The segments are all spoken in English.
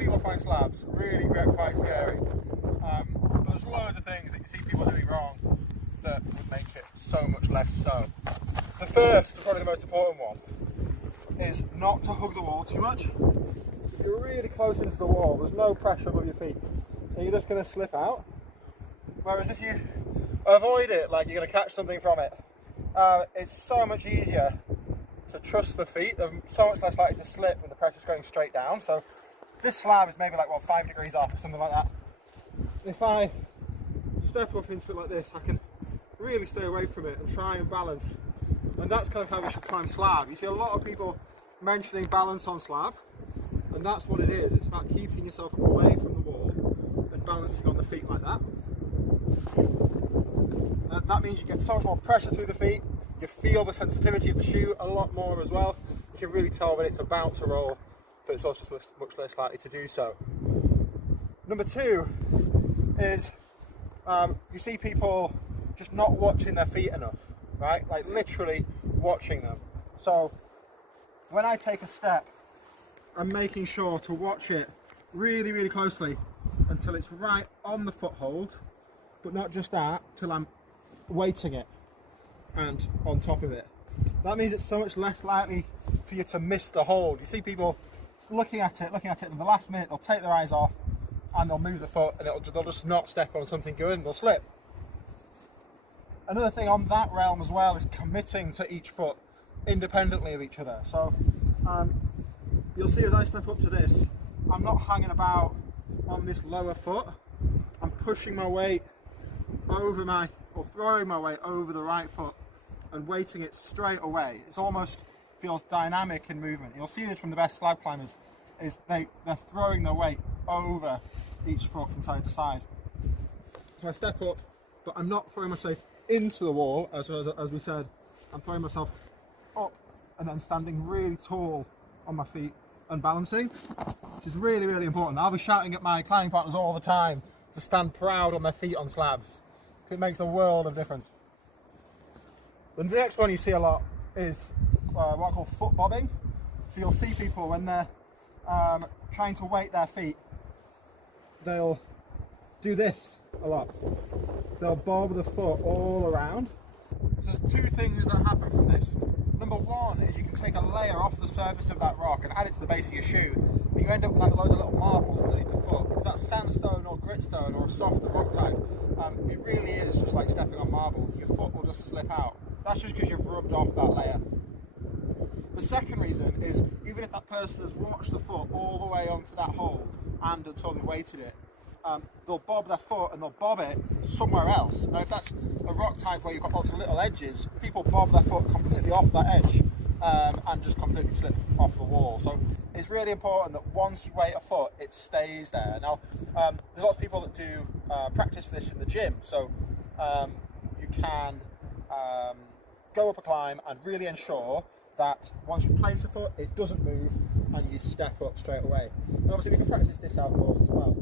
people find slabs really quite scary. But there's loads of things that you see people doing wrong that would make it so much less so. The first, and probably the most important one, is not to hug the wall too much. If you're really close into the wall, there's no pressure above your feet, and you're just going to slip out. Whereas if you avoid it, like you're going to catch something from it, it's so much easier to trust the feet. They're so much less likely to slip when the pressure's going straight down. So this slab is maybe like, what, 5 degrees off or something like that. If I step up into it like this, I can really stay away from it and try and balance. And that's kind of how we should climb slab. You see a lot of people mentioning balance on slab, and that's what it is. It's about keeping yourself away from the wall and balancing on the feet like that. That means you get so much more pressure through the feet. You feel the sensitivity of the shoe a lot more as well. You can really tell when it's about to roll, but it's also much less likely to do so. Number two is you see people just not watching their feet enough, right? Like literally watching them. So when I take a step, I'm making sure to watch it really closely until it's right on the foothold, but not just that, till I'm weighting it and on top of it. That means it's so much less likely for you to miss the hold. You see people looking at it, and in the last minute they'll take their eyes off and they'll move the foot, and they'll just not step on something good and they'll slip. Another thing on that realm as well is committing to each foot independently of each other. So you'll see as I step up to this, I'm not hanging about on this lower foot. I'm pushing my weight over or throwing my weight over the right foot and weighting it straight away. It almost feels dynamic in movement. You'll see this from the best slab climbers, is they're throwing their weight over each foot from side to side. So I step up, but I'm not throwing myself into the wall, as we said. I'm throwing myself up and then standing really tall on my feet and balancing, which is really important. I'll be shouting at my climbing partners all the time to stand proud on their feet on slabs. It makes a world of difference. The next one you see a lot is what I call foot bobbing. So you'll see people when they're trying to weight their feet, they'll do this a lot. They'll bob the foot all around. So there's two things that happen from this. Number one is you can take a layer off the surface of that rock and add it to the base of your shoe, and you end up with like loads of little marbles underneath the foot. If that's sandstone or gritstone or a softer rock type, it really is just like stepping on marbles. Your foot will just slip out. That's just because you've rubbed off that layer. The second reason is, even if that person has watched the foot all the way onto that hold and until they weighted it, they'll bob their foot and they'll bob it somewhere else. Now if that's a rock type where you've got lots of little edges, people bob their foot completely off that edge and just completely slip off the wall. So it's really important that once you weight a foot, it stays there. Now there's lots of people that do practice for this in the gym, so you can go up a climb and really ensure that once you place a foot, it doesn't move and you step up straight away. And obviously we can practice this outdoors as well.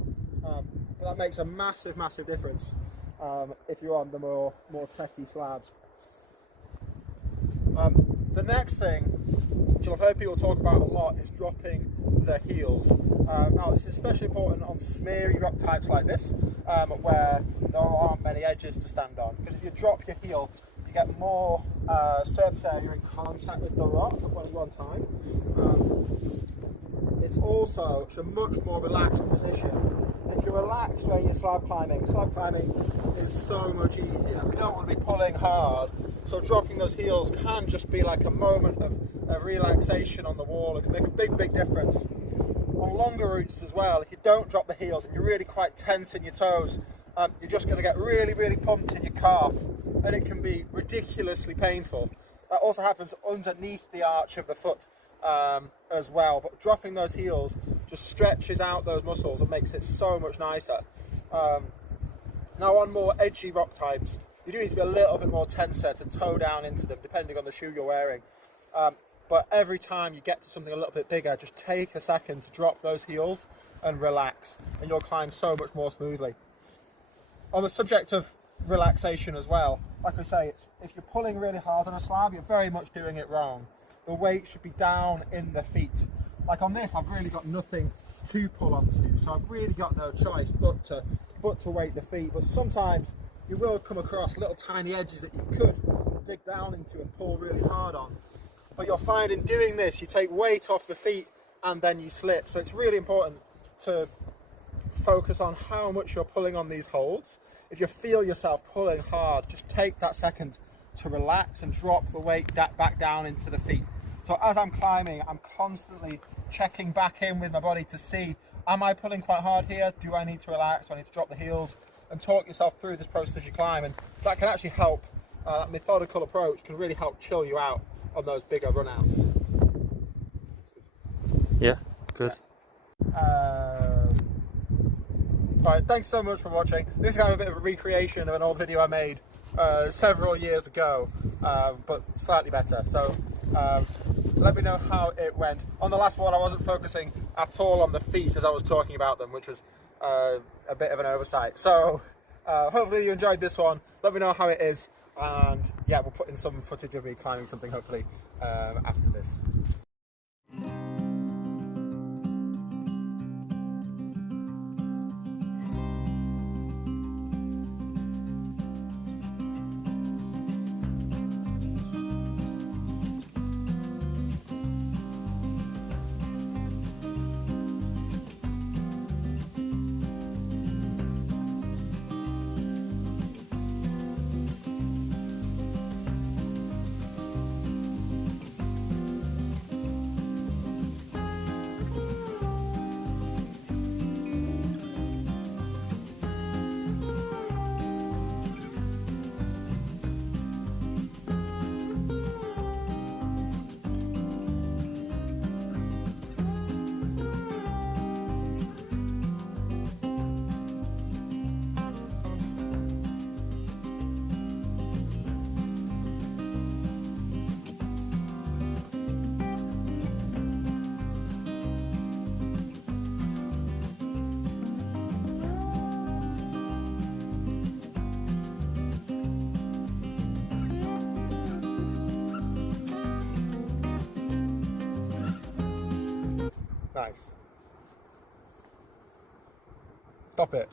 But that makes a massive difference if you're on the more techie slabs. The next thing, which I've heard people talk about a lot, is dropping their heels. Now this is especially important on smeary rock types like this, where there aren't many edges to stand on, because if you drop your heel, you get more surface area in contact with the rock at one time. It's also a much more relaxed position. If you're relaxed when you're slab climbing is so much easier. You don't want to be pulling hard, so dropping those heels can just be like a moment of relaxation on the wall. It can make a big difference. On longer routes as well, if you don't drop the heels and you're really quite tense in your toes, you're just going to get really pumped in your calf, and it can be ridiculously painful. That also happens underneath the arch of the foot as well, but dropping those heels just stretches out those muscles and makes it so much nicer. Now on more edgy rock types, you do need to be a little bit more tenser to toe down into them, depending on the shoe you're wearing. But every time you get to something a little bit bigger, just take a second to drop those heels and relax, and you'll climb so much more smoothly. On the subject of relaxation as well, like I say, if you're pulling really hard on a slab, you're very much doing it wrong. The weight should be down in the feet. Like on this, I've really got nothing to pull onto. So I've really got no choice but to weight the feet. But sometimes you will come across little tiny edges that you could dig down into and pull really hard on. But you'll find in doing this, you take weight off the feet and then you slip. So it's really important to focus on how much you're pulling on these holds. If you feel yourself pulling hard, just take that second to relax and drop the weight back down into the feet. So as I'm climbing, I'm constantly checking back in with my body to see, am I pulling quite hard here? Do I need to relax? Do I need to drop the heels? And talk yourself through this process as you climb. And that can actually help, that methodical approach can really help chill you out on those bigger runouts. Yeah, good. Alright, thanks so much for watching. This is kind of a bit of a recreation of an old video I made several years ago, but slightly better. So let me know how it went. On the last one, I wasn't focusing at all on the feet as I was talking about them, which was a bit of an oversight. So hopefully you enjoyed this one. Let me know how it is, and yeah, we'll put in some footage of me climbing something hopefully after this. Nice. Stop it.